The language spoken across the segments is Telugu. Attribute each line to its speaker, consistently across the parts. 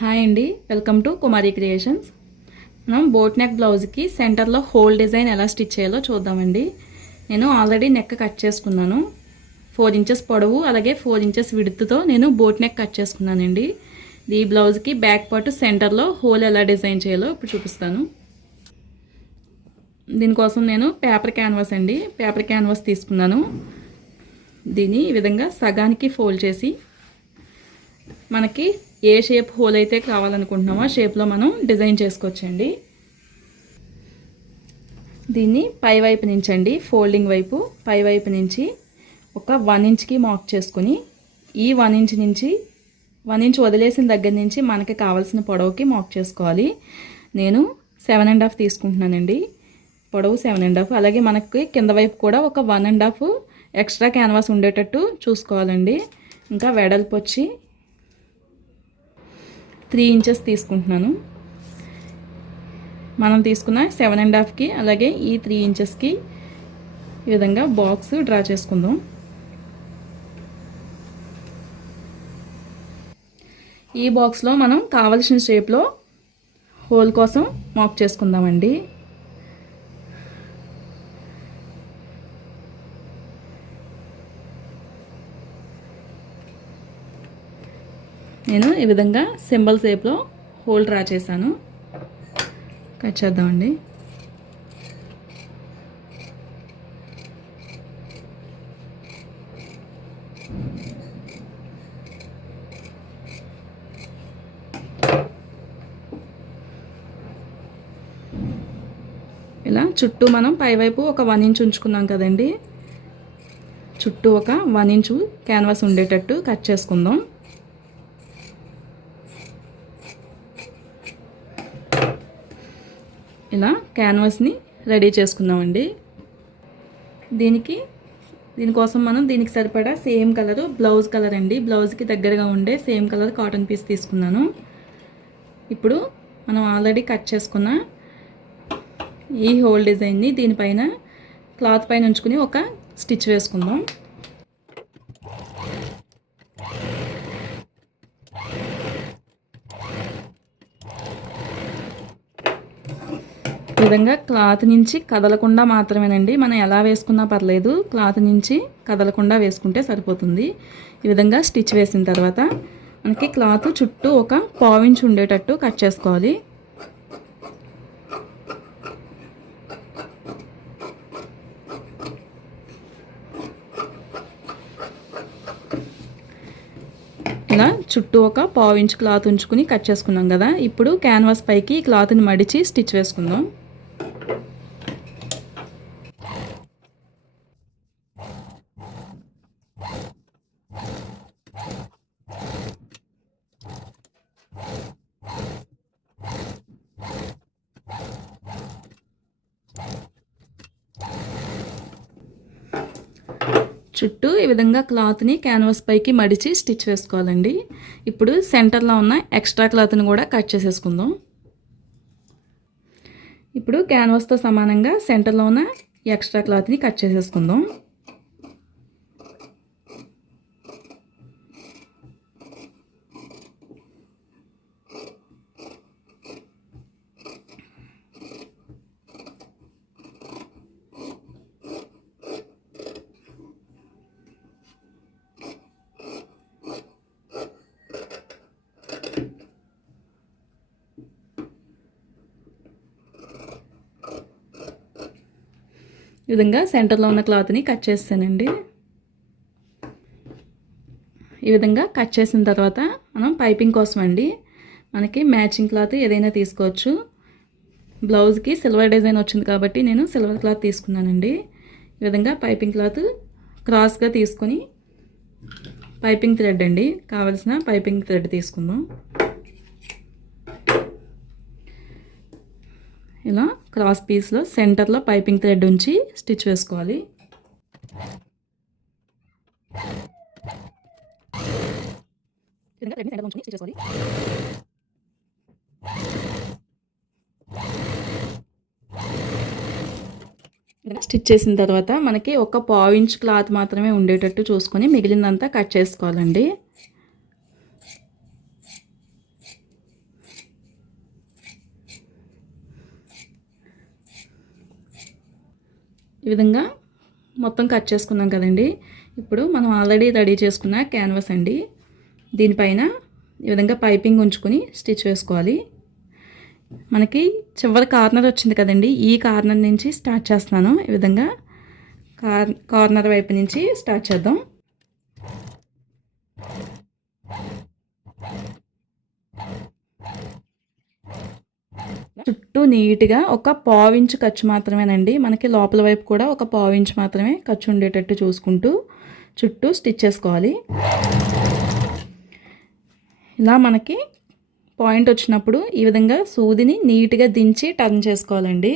Speaker 1: హాయ్ అండి. Welcome to Kumari creations. మనం బోట్ నెక్ బ్లౌజ్కి సెంటర్లో హోల్ డిజైన్ ఎలా స్టిచ్ చేయాలో చూద్దామండి. నేను ఆల్రెడీ నెక్ కట్ చేసుకున్నాను. ఫోర్ ఇంచెస్ పొడవు అలాగే ఫోర్ ఇంచెస్ విడుతుతో నేను బోట్ నెక్ కట్ చేసుకున్నానండి. ఈ బ్లౌజ్కి బ్యాక్ పార్ట్ సెంటర్లో హోల్ ఎలా డిజైన్ చేయాలో ఇప్పుడు చూపిస్తాను. దీనికోసం నేను పేపర్ క్యాన్వాస్ అండి. పేపర్ క్యాన్వాస్ తీసుకున్నాను. దీన్ని ఈ విధంగా సగానికి ఫోల్డ్ చేసి మనకి ఏ షేప్ హోల్ అయితే కావాలనుకుంటున్నామో ఆ షేప్లో మనం డిజైన్ చేసుకోవచ్చండి. దీన్ని పై వైపు నుంచి అండి ఫోల్డింగ్ వైపు పై వైపు నుంచి ఒక వన్ ఇంచ్కి మార్క్ చేసుకుని ఈ వన్ ఇంచ్ నుంచి వన్ ఇంచ్ వదిలేసిన దగ్గర నుంచి మనకి కావాల్సిన పొడవుకి మార్క్ చేసుకోవాలి. నేను సెవెన్ అండ్ హాఫ్ తీసుకుంటున్నానండి. పొడవు సెవెన్ అండ్ హాఫ్ అలాగే మనకి కింద వైపు కూడా ఒక one and half extra canvas ఉండేటట్టు చూసుకోవాలండి. ఇంకా వెడల్పు వచ్చి త్రీ ఇంచెస్ తీసుకుంటున్నాను. మనం తీసుకున్న సెవెన్ అండ్ హాఫ్కి అలాగే ఈ త్రీ ఇంచెస్కి ఈ విధంగా బాక్స్ డ్రా చేసుకుందాం. ఈ బాక్స్లో మనం కావలసిన షేప్లో హోల్ కోసం మాక్ చేసుకుందామండి. నేను ఈ విధంగా సింబల్ షేప్లో హోల్ డ్రా చేశాను. కట్ చేద్దామండి. ఇలా చుట్టూ మనం పైవైపు ఒక వన్ ఇంచ్ ఉంచుకున్నాం కదండి. చుట్టూ ఒక వన్ ఇంచు క్యాన్వాస్ ఉండేటట్టు కట్ చేసుకుందాం. ఇలా క్యాన్వాస్ని రెడీ చేసుకుందామండి. దీనికి దీనికోసం మనం దీనికి సరిపడా సేమ్ కలరు బ్లౌజ్ కలర్ అండి. బ్లౌజ్కి దగ్గరగా ఉండే సేమ్ కలర్ కాటన్ పీస్ తీసుకున్నాను. ఇప్పుడు మనం ఆల్రెడీ కట్ చేసుకున్న ఈ హోల్ డిజైన్ని దీనిపైన క్లాత్ పైన ఉంచుకుని ఒక స్టిచ్ వేసుకుందాం. విధంగా క్లాత్ నుంచి కదలకుండా మాత్రమేనండి. మనం ఎలా వేసుకున్నా పర్లేదు క్లాత్ నుంచి కదలకుండా వేసుకుంటే సరిపోతుంది. ఈ విధంగా స్టిచ్ వేసిన తర్వాత మనకి క్లాత్ చుట్టూ ఒక పావించి ఉండేటట్టు కట్ చేసుకోవాలి. ఇలా చుట్టూ ఒక పావు ఇంచ్ క్లాత్ ఉంచుకుని కట్ చేసుకున్నాం కదా. ఇప్పుడు క్యాన్వాస్ పైకి క్లాత్ని మడిచి స్టిచ్ వేసుకుందాం. చుట్టూ ఈ విధంగా క్లాత్ని క్యాన్వాస్ పైకి మడిచి స్టిచ్ వేసుకోవాలండి. ఇప్పుడు సెంటర్లో ఉన్న ఎక్స్ట్రా క్లాత్ని కూడా కట్ చేసేసుకుందాం. ఇప్పుడు క్యాన్వాస్తో సమానంగా సెంటర్లో ఉన్న ఎక్స్ట్రా క్లాత్ని కట్ చేసేసుకుందాం. ఈ విధంగా సెంటర్లో ఉన్న క్లాత్ని కట్ చేస్తానండి. ఈ విధంగా కట్ చేసిన తర్వాత మనం పైపింగ్ కోసం అండి మనకి మ్యాచింగ్ క్లాత్ ఏదైనా తీసుకోవచ్చు. బ్లౌజ్కి సిల్వర్ డిజైన్ వచ్చింది కాబట్టి నేను సిల్వర్ క్లాత్ తీసుకున్నానండి. ఈ విధంగా పైపింగ్ క్లాత్ క్రాస్గా తీసుకొని పైపింగ్ థ్రెడ్ అండి కావలసిన పైపింగ్ థ్రెడ్ తీసుకుందాం. ఇలా క్రాస్ పీస్లో సెంటర్లో పైపింగ్ థ్రెడ్ ఉంచి స్టిచ్ వేసుకోవాలి. స్టిచ్ చేసిన తర్వాత మనకి ఒక పావు ఇంచ్ క్లాత్ మాత్రమే ఉండేటట్టు చూసుకొని మిగిలిందంతా కట్ చేసుకోవాలండి. ఈ విధంగా మొత్తం కట్ చేసుకున్నాం కదండి. ఇప్పుడు మనం ఆల్రెడీ రెడీ చేసుకున్న క్యాన్వాస్ అండి. దీనిపైన ఈ విధంగా పైపింగ్ ఉంచుకొని స్టిచ్ వేసుకోవాలి. మనకి చివరి కార్నర్ వచ్చింది కదండి. ఈ కార్నర్ నుంచి స్టార్ట్ చేస్తున్నాను. ఈ విధంగా కార్ కార్నర్ వైపు నుంచి స్టార్ట్ చేద్దాం. చుట్టూ నీట్గా ఒక పావించు ఖర్చు మాత్రమేనండి. మనకి లోపల వైపు కూడా ఒక పావించు మాత్రమే ఖర్చు ఉండేటట్టు చూసుకుంటూ చుట్టూ స్టిచ్ చేసుకోవాలి. ఇలా మనకి పాయింట్ వచ్చినప్పుడు ఈ విధంగా సూదిని నీట్గా దించి టర్న్ చేసుకోవాలండి.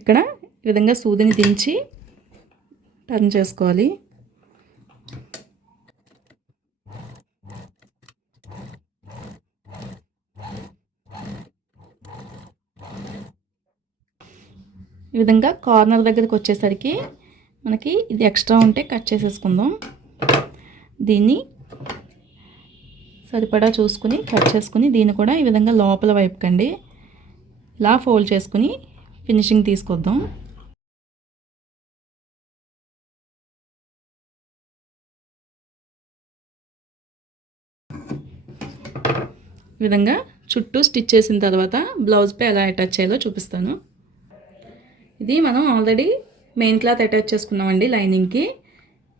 Speaker 1: ఇక్కడ ఈ విధంగా సూదిని దించి టర్న్ చేసుకోవాలి. ఈ విధంగా కార్నర్ దగ్గరికి వచ్చేసరికి మనకి ఇది ఎక్స్ట్రా ఉంటే కట్ చేసేసుకుందాం. దీన్ని సరిపడా చూసుకుని కట్ చేసుకుని దీన్ని కూడా ఈ విధంగా లోపల వైపుకండి. ఇలా ఫోల్డ్ చేసుకుని ఫినిషింగ్ తీసుకొద్దాం. ఈ విధంగా చుట్టూ స్టిచ్ చేసిన తర్వాత బ్లౌజ్పై ఎలా అటాచ్ చేయాలో చూపిస్తాను. ఇది మనం ఆల్రెడీ మెయిన్ క్లాత్ అటాచ్ చేసుకున్నామండి లైనింగ్కి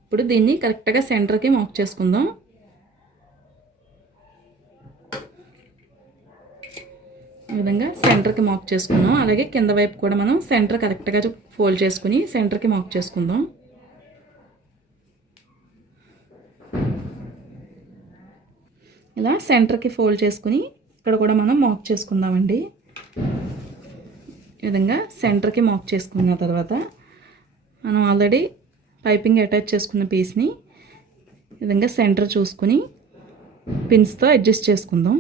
Speaker 1: ఇప్పుడు దీన్ని కరెక్ట్గా సెంటర్కి మాక్ చేసుకుందాం. ఈ విధంగా సెంటర్కి మాక్ చేసుకుందాం అలాగే కింద వైపు కూడా మనం సెంటర్ కరెక్ట్గా ఫోల్డ్ చేసుకుని సెంటర్కి మాక్ చేసుకుందాం. ఇలా సెంటర్కి ఫోల్డ్ చేసుకుని ఇక్కడ కూడా మనం మాక్ చేసుకుందామండి. ఈ విధంగా సెంటర్కి మాక్ చేసుకున్న తర్వాత మనం ఆల్రెడీ పైపింగ్ అటాచ్ చేసుకున్న పీస్ని ఈ విధంగా సెంటర్ చూసుకుని పిన్స్తో అడ్జస్ట్ చేసుకుందాం.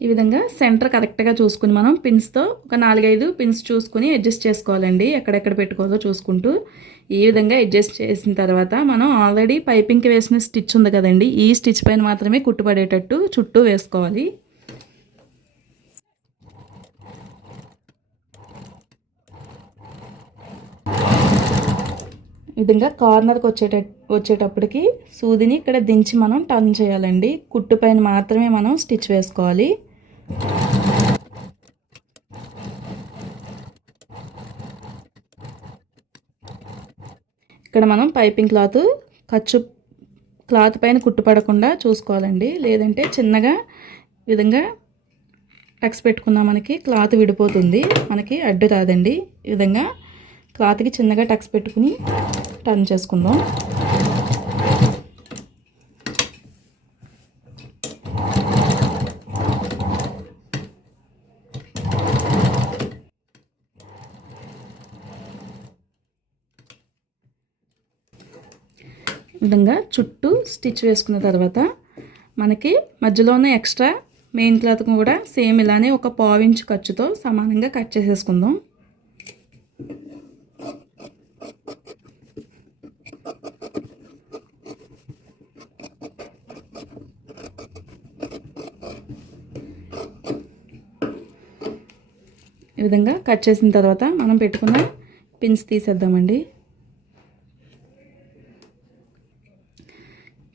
Speaker 1: ఈ విధంగా సెంటర్ కరెక్ట్గా చూసుకుని మనం పిన్స్తో ఒక నాలుగైదు పిన్స్ చూసుకుని అడ్జస్ట్ చేసుకోవాలండి ఎక్కడెక్కడ పెట్టుకోవాలో చూసుకుంటూ. ఈ విధంగా అడ్జస్ట్ చేసిన తర్వాత మనం ఆల్రెడీ పైపింగ్కి వేసిన స్టిచ్ ఉంది కదండి ఈ స్టిచ్ పైన మాత్రమే కుట్టుపడేటట్టు చుట్టూ వేసుకోవాలి. విధంగా కార్నర్కి వచ్చేట వచ్చేటప్పటికి సూదిని ఇక్కడ దించి మనం టర్న్ చేయాలండి. కుట్టు పైన మాత్రమే మనం స్టిచ్ వేసుకోవాలి. ఇక్కడ మనం పైపింగ్ క్లాత్ ఖర్చు క్లాత్ పైన కుట్టుపడకుండా చూసుకోవాలండి. లేదంటే చిన్నగా విధంగా టక్స్ పెట్టుకున్నా మనకి క్లాత్ విడిపోతుంది. మనకి అడ్డు రాదండి. ఈ విధంగా క్లాత్కి చిన్నగా టక్స్ పెట్టుకుని టర్న్ చేసుకుందాం. విధంగా చుట్టూ స్టిచ్ వేసుకున్న తర్వాత మనకి మధ్యలో ఉన్న ఎక్స్ట్రా మెయిన్ క్లాత్ కూడా సేమ్ ఇలానే ఒక పావించ్ ఖర్చుతో సమానంగా కట్ చేసేసుకుందాం. ఈ విధంగా కట్ చేసిన తర్వాత మనం పెట్టుకున్న పిన్స్ తీసేద్దామండి.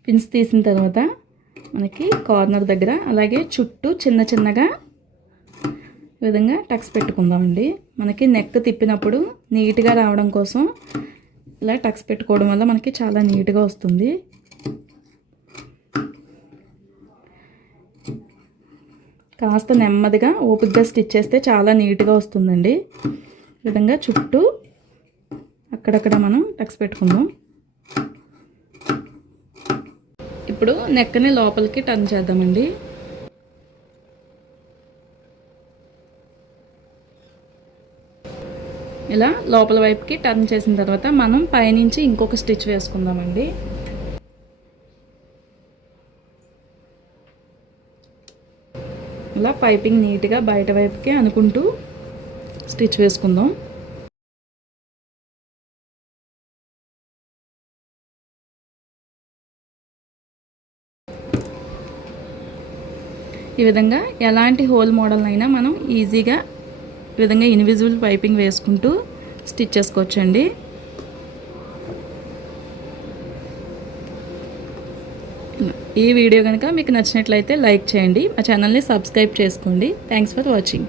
Speaker 1: పిన్స్ తీసిన తర్వాత మనకి కార్నర్ దగ్గర అలాగే చుట్టూ చిన్న చిన్నగా ఈ విధంగా టక్స్ పెట్టుకుందామండి. మనకి నెక్ తిప్పినప్పుడు నీట్గా రావడం కోసం ఇలా టక్స్ పెట్టుకోవడం వల్ల మనకి చాలా నీట్గా వస్తుంది. కాస్త నెమ్మదిగా ఓపిక్గా స్టిచ్ చేస్తే చాలా నీట్గా వస్తుందండి. విధంగా చుట్టూ అక్కడక్కడ మనం టక్స్ పెట్టుకుందాం. ఇప్పుడు నెక్కని లోపలికి టర్న్ చేద్దామండి. ఇలా లోపల వైపుకి టర్న్ చేసిన తర్వాత మనం పైనుంచి ఇంకొక స్టిచ్ వేసుకుందామండి. ఇలా పైపింగ్ నీట్గా బయట వైపుకి అనుకుంటూ స్టిచ్ వేసుకుందాం. ఈ విధంగా ఎలాంటి హోల్ మోడల్ అయినా మనం ఈజీగా ఈ విధంగా ఇన్విజిబుల్ పైపింగ్ వేసుకుంటూ స్టిచ్ చేసుకోవచ్చండి. ఈ వీడియో కనుక మీకు నచ్చినట్లయితే లైక్ చేయండి మా ఛానల్ని సబ్స్క్రైబ్ చేసుకోండి. Thanks for watching